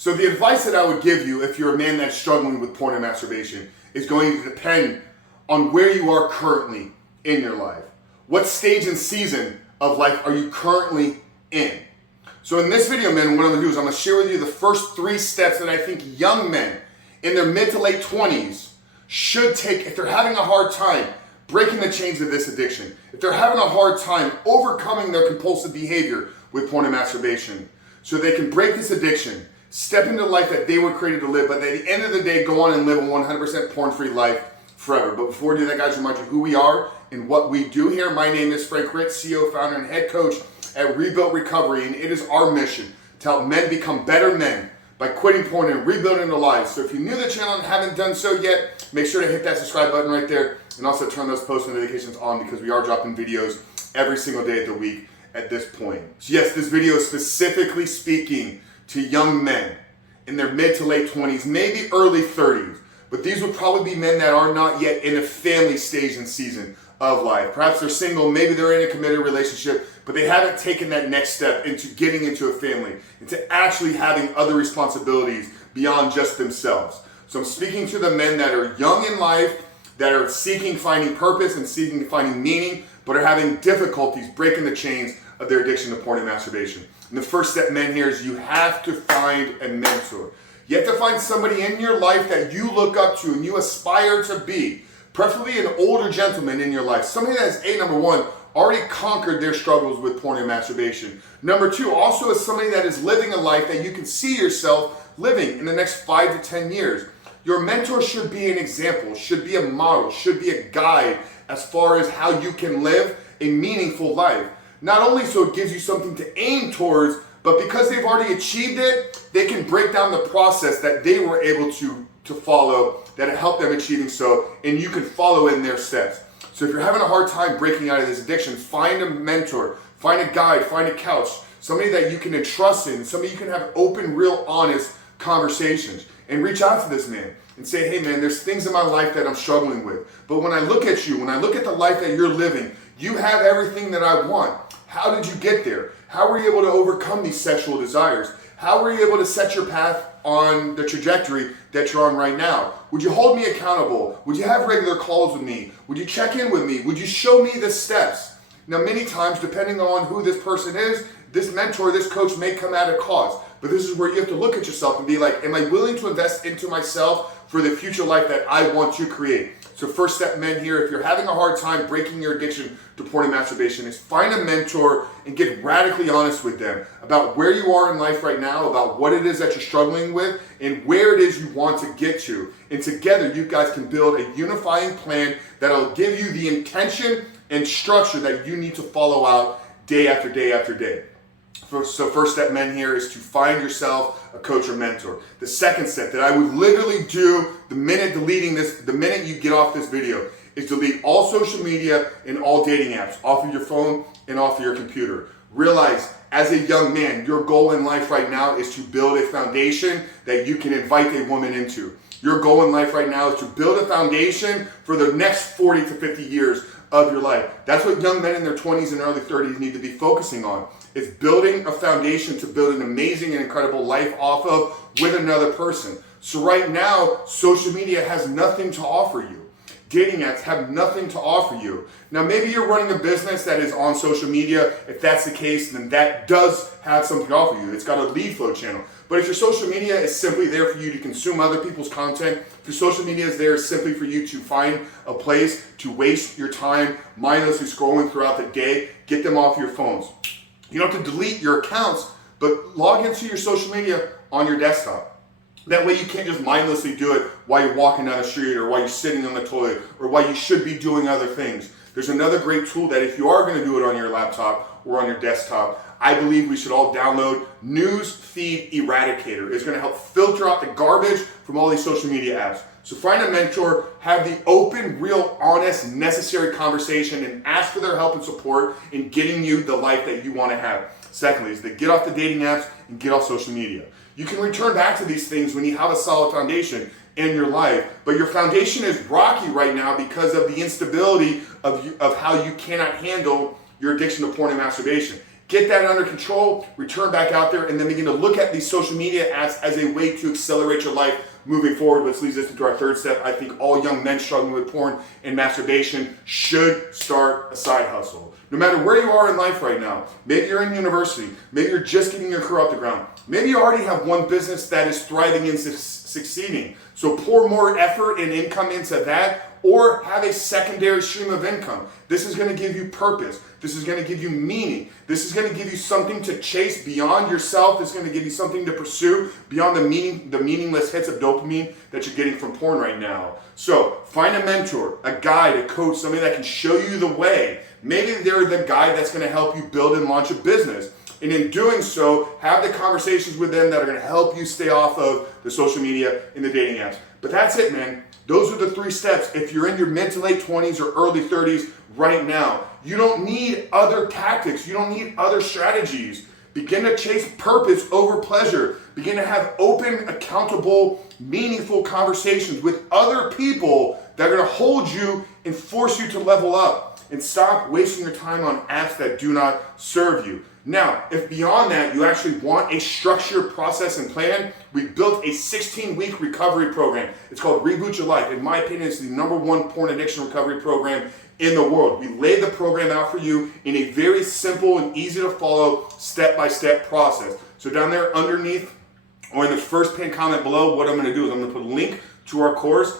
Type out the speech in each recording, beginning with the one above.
So the advice that I would give you if you're a man that's struggling with porn and masturbation is going to depend on where you are currently in your life. What stage and season of life are you currently in? So in this video, men, what I'm going to do is I'm going to share with you the first 3 steps that I think young men in their mid to late 20s should take if they're having a hard time breaking the chains of this addiction, if they're having a hard time overcoming their compulsive behavior with porn and masturbation, so they can break this addiction, step into the life that they were created to live, but at the end of the day, go on and live a 100% porn-free life forever. But before we do that, guys, remind you who we are and what we do here. My name is Frank Ritt, CEO, founder, and head coach at Rebuilt Recovery, and it is our mission to help men become better men by quitting porn and rebuilding their lives. So if you're new to the channel and haven't done so yet, make sure to hit that subscribe button right there and also turn those post notifications on because we are dropping videos every single day of the week at this point. So yes, this video is specifically speaking to young men in their mid to late 20s, maybe early 30s, but these would probably be men that are not yet in a family stage and season of life. Perhaps they're single, maybe they're in a committed relationship, but they haven't taken that next step into getting into a family, into actually having other responsibilities beyond just themselves. So I'm speaking to the men that are young in life, that are seeking finding purpose and seeking finding meaning, but are having difficulties breaking the chains of their addiction to porn and masturbation. And the first step, men, here is you have to find a mentor. You have to find somebody in your life that you look up to and you aspire to be, preferably an older gentleman in your life, somebody that has, number one, already conquered their struggles with porn and masturbation. Number 2, also is somebody that is living a life that you can see yourself living in the next 5 to 10 years. Your mentor should be an example, should be a model, should be a guide as far as how you can live a meaningful life. Not only so it gives you something to aim towards, but because they've already achieved it, they can break down the process that they were able to follow that helped them achieving so, and you can follow in their steps. So if you're having a hard time breaking out of this addiction, find a mentor, find a guide, find a couch, somebody that you can entrust in, somebody you can have open, real, honest conversations, and reach out to this man and say, hey man, there's things in my life that I'm struggling with, but when I look at you, when I look at the life that you're living, you have everything that I want. How did you get there? How were you able to overcome these sexual desires? How were you able to set your path on the trajectory that you're on right now? Would you hold me accountable? Would you have regular calls with me? Would you check in with me? Would you show me the steps? Now, many times, depending on who this person is, this mentor, this coach may come at a cost. But this is where you have to look at yourself and be like, am I willing to invest into myself for the future life that I want to create? So first step, men, here, if you're having a hard time breaking your addiction to porn and masturbation, is find a mentor and get radically honest with them about where you are in life right now, about what it is that you're struggling with, and where it is you want to get to. And together, you guys can build a unifying plan that'll give you the intention and structure that you need to follow out day after day after day. So first step, men, here is to find yourself a coach or mentor. The second step that I would literally do the minute you get off this video is delete all social media and all dating apps off of your phone and off of your computer. Realize, as a young man, your goal in life right now is to build a foundation that you can invite a woman into. Your goal in life right now is to build a foundation for the next 40 to 50 years of your life. That's what young men in their 20s and early 30s need to be focusing on. It's building a foundation to build an amazing and incredible life off of with another person. So right now, social media has nothing to offer you. Dating apps have nothing to offer you. Now, maybe you're running a business that is on social media. If that's the case, then that does have something to offer you. It's got a lead flow channel. But if your social media is simply there for you to consume other people's content, if your social media is there simply for you to find a place to waste your time mindlessly scrolling throughout the day, get them off your phones. You don't have to delete your accounts, but log into your social media on your desktop. That way you can't just mindlessly do it while you're walking down the street or while you're sitting on the toilet or while you should be doing other things. There's another great tool that if you are going to do it on your laptop or on your desktop, I believe we should all download News Feed Eradicator. It's going to help filter out the garbage from all these social media apps. So find a mentor, have the open, real, honest, necessary conversation, and ask for their help and support in getting you the life that you want to have. Secondly, is to get off the dating apps and get off social media. You can return back to these things when you have a solid foundation in your life, but your foundation is rocky right now because of the instability of how you cannot handle your addiction to porn and masturbation. Get that under control, return back out there, and then begin to look at these social media as a way to accelerate your life moving forward, which leads us into our third step. I think all young men struggling with porn and masturbation should start a side hustle. No matter where you are in life right now, maybe you're in university, maybe you're just getting your career off the ground, maybe you already have one business that is thriving and succeeding. So pour more effort and income into that, or have a secondary stream of income. This is going to give you purpose. This is going to give you meaning. This is going to give you something to chase beyond yourself. This is going to give you something to pursue beyond the meaningless hits of dopamine that you're getting from porn right now. So find a mentor, a guide, a coach, somebody that can show you the way. Maybe they're the guy that's going to help you build and launch a business. And in doing so, have the conversations with them that are going to help you stay off of the social media and the dating apps. But that's it, man. Those are the 3 steps. If you're in your mid to late 20s or early 30s right now, you don't need other tactics. You don't need other strategies. Begin to chase purpose over pleasure. Begin to have open, accountable, meaningful conversations with other people that are going to hold you and force you to level up. And stop wasting your time on apps that do not serve you. Now, if beyond that you actually want a structured process and plan, we built a 16-week recovery program. It's called Reboot Your Life. In my opinion, it's the #1 porn addiction recovery program in the world. We laid the program out for you in a very simple and easy to follow step-by-step process. So down there underneath or in the first pinned comment below, what I'm going to do is I'm going to put a link to our course,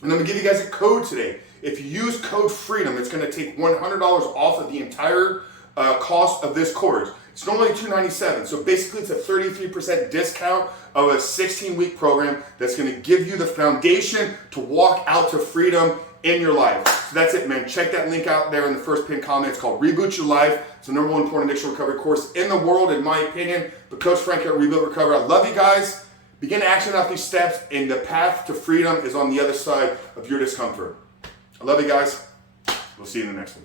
and I'm going to give you guys a code today. If you use code FREEDOM, it's going to take $100 off of the entire cost of this course. It's normally $297, so basically it's a 33% discount of a 16-week program that's going to give you the foundation to walk out to freedom in your life. So that's it, man. Check that link out there in the first pinned comment. It's called Reboot Your Life. It's the #1 porn addiction recovery course in the world, in my opinion. But Coach Frank here at Rebuild Recover. I love you guys. Begin actioning out these steps, and the path to freedom is on the other side of your discomfort. I love you guys. We'll see you in the next one.